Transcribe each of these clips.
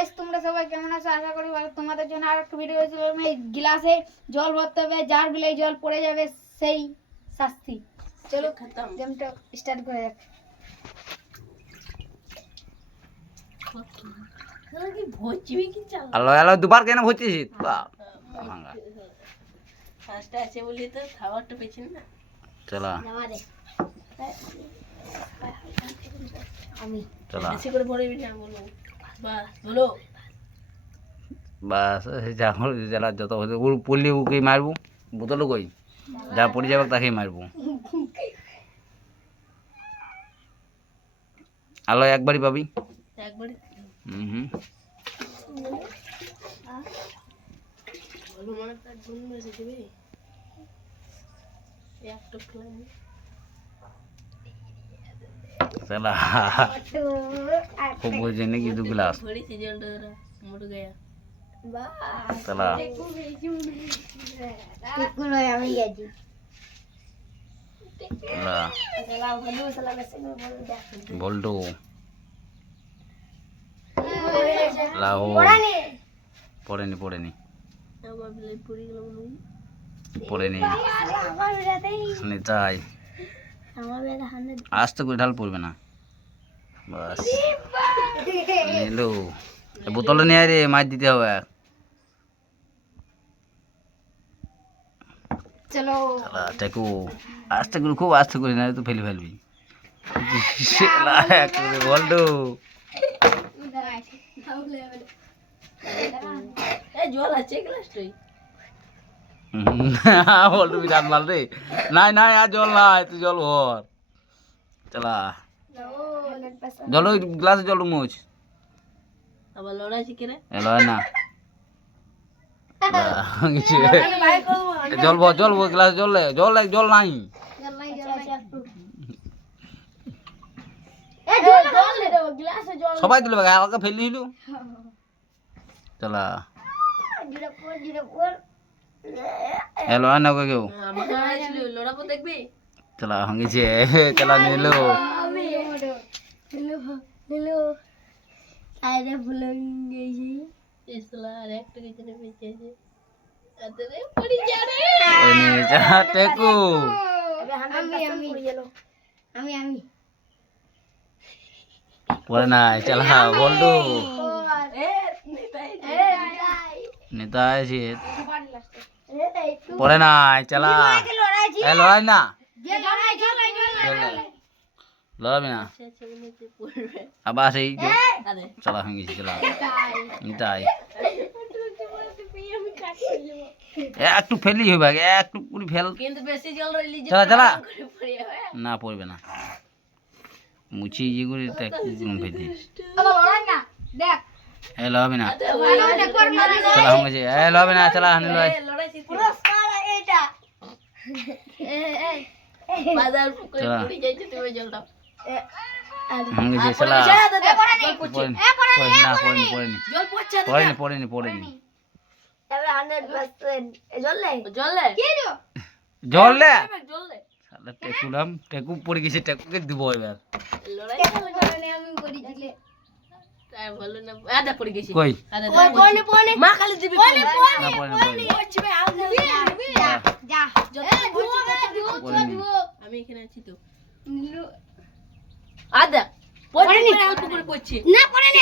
Guys, তোমরা সবাই কেমন আছো? আশা করি ভালো। তোমাদের জন্য আর একটা ভিডিও ছিল, এই গ্লাসে জল ভরতে হবে, যার বিলাই জল পড়ে যাবে সেই শাস্তি। চলো গেমটা স্টার্ট করা যাক। হ্যালো হ্যালো, দুবার কেন ভরছিস? ভাঙা ফার্স্টে আছে বলি তো খাবারটা পেছেন না। চলা আমি চলা বেশি করে ভরবি না, বলো বাস বলো। বাস জ্বালা যত ওর পড়লে ওকে মারবো, বোতলও কই যা পড়ে যাবে তাকেই মারবো। আলো একবারই পাবি। একবারে হুম বলো মানে তার গুণ মেরে দেবে একটা খেলা। চলা খুব বোঝে নাকি দু গ্লাস। ভরেছি জলটা ওরা মোট গয়া। চলা আমি গেছি। বল্টু লাহো পড়েনি আমার বিলাই পড়ে গেল বলুন। পড়েনি নিতাই আস্তে করে ঢাল পড়বে না। বাস নিলো বোতলে নিয়ে রে, মাছ দিতে হবে। চলো টেকু আস্তে করে, খুব আস্তে করে, না তো ফেলে ফেলবি। বল্টু জল আছে গ্লাসটাই। বল্টু বিরাট মাল রে। নাই নাই আর জল নাই, তুই জল ভর। চলা জল, ওই গ্লাসে জল মুছ। আবার লড়াই শিখে রে এলো না জল ভর, গ্লাসে জল নাই। সবাই তুলে আমাকে ফেলে দিল। চলা এলো না ওকে কেউ। আমার লড়াই ছিল, লড়াবো দেখবি। চলা হঙ্গিছে, চলা নিলো আর একটা কিছু বেঁচে আছে। তাতে পড়ি যা রে। টেকু আমি পরে নাই। চলা বল্টু এ নিতাই নেতা আছে পরে নাই। চলা এলো না, লড়াবি না আছে বলেতে পড়বে। আবার সেই আরে চলা হঙ্গিছে। চলা নিতাই একটু ফেলি হইবা, একটু পুরি ফেল। কিন্তু বেশি জল রইলি যে চলা চলা করে পড়ে যাবে। না পড়বে না, মুছি ইয়ে করে ফেলি। দেখ এলো হবে না। চলা হঙ্গিছে, এলো হবে না। চলা হানি লয় লড়াই শিখে বাজার পুকুরে পড়ে যাইছে তুমি জলটা। হঙ্গিছে। চলা জল পড়ছে। পড়েনি। জল লে জল লে জল লে শালা টেকু পড়ে গেছে, টেকুকে দিব এবার। লড়াই আমি করি দিলে তাই বলো না। আদা পড়ে গেছে। কই আদা মা খালি দিবি। না পড়েনি। যা আমি এখানে আছি তো। আদা পড়েনি, অল্প করে পড়ছে। না পড়েনি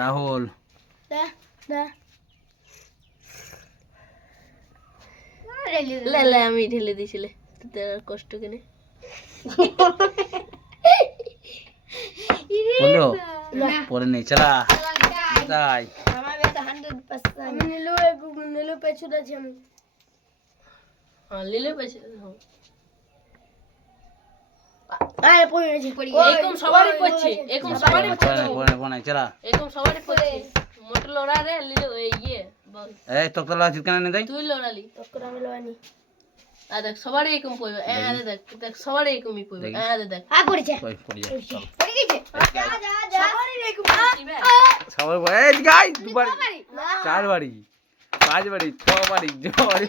রাহুল লে লে আমি ঢেলে দিয়েছিলে, তোদের আর কষ্ট কেনে। বলো পরে নেই। চলা তাই আমি নিলো পেছনে আছি আমি। হ্যাঁ লিলে পেছে। এরকম সবারই পড়ছে, এরকম সবারই পড়ছে, চলা এরকম সবারই পড়ছে। মোটর লড়া রে লিলে ওই ইয়ে বল এই তকতলা চিৎকানা নেই। তুই লড়ালি আর দেখ সবারই এরকম পড়বে। আরে দেখ দেখ সবারই এরকমই পড়বে। আরে দেখ পড়েছে কই পড়ে যা। পড়ে গেছে। সবারই এরকম পড়বে। সবাই এই গাই দুবার, চার বাড়ি, পাঁচ বাড়ি, ছ বাড়ি, ছ বাড়ি।